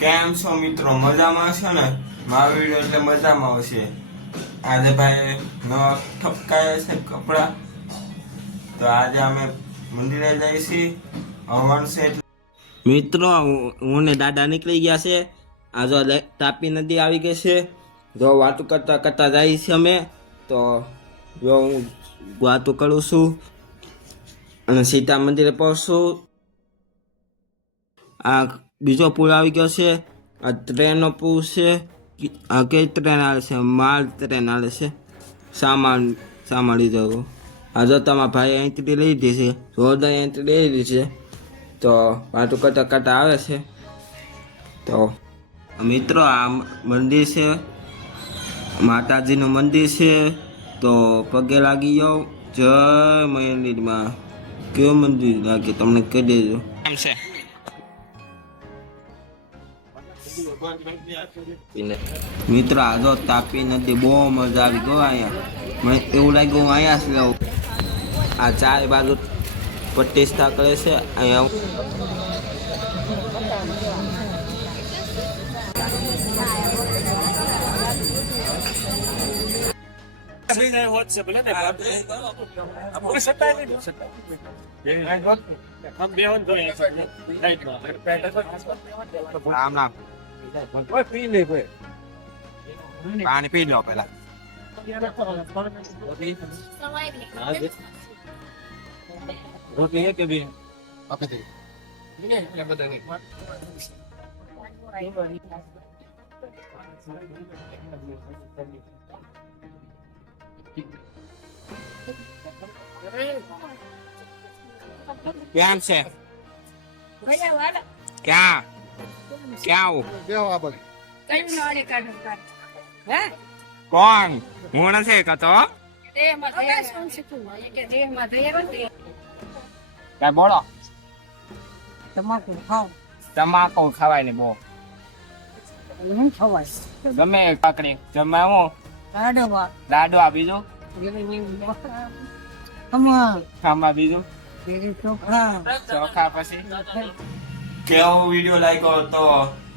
કેમ છો મિત્રો? મજામાં છો ને? મારો વિડીયો એટલે મજામાં આવશે. આજે ભાઈ નવા ઠપકાયા છે કપડા, તો આજે અમે મંદિરે જઈએ છીએ. હવન છે મિત્રો, હું ને દાદા નીકળી ગયા છે. આ જો તાપી નદી આવી ગઈ છે. જો વાતું કરતા કરતા જઈએ છીએ અમે. તો જો હું વાતું કરું છું અને સીતા મંદિરે પહોંચશું. આ બીજો પુલ આવી ગયો છે. આ ટ્રેનનો પુલ છે. આ કઈ ટ્રેન આવે છે? માલ ટ્રેન આવે છે. સામાન લીધો. આ જો તમારા ભાઈ એન્ટ્રી લીધી છે, જોરદાર એન્ટ્રી લઈ લીધી છે. તો વાતું કરતા કરતા આવે છે. તો મિત્રો, આ મંદિર છે, માતાજીનું મંદિર છે. તો પગે લાગી જાઓ. જય મંદિરમાં. કેવું મંદિર લાગે તમને કહી દેજો. કેમ છે મિત્રો? આ જો તાપી નદી બહુ મજા આવી ગયો. અહીંયા મને એવું લાગ્યું હું અહીંયા જ લઉં. આ ચારે બાજુ પ્રતિષ્ઠા કરે છે. અહીંયા પાણી પી લો પેલા. રોટલી કે બી કેમ છે? ક્યાં કોણ? હું નથી કતો. કઈ બોલો. તમાકુ ખવાય ને બહુ ગમે. કાકડી જમવા હું લાડવા, બીજું ખાવા, બીજું ચોખા. પછી કેવો વિડીયો લાગ્યો તો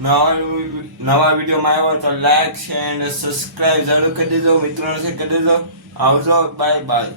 નવા વિડીયોમાં આવ્યો તો લાઈક, શેર અને સબસ્ક્રાઇબ જરૂર કરી દેજો. મિત્રોને કરી દેજો. આવજો, બાય બાય.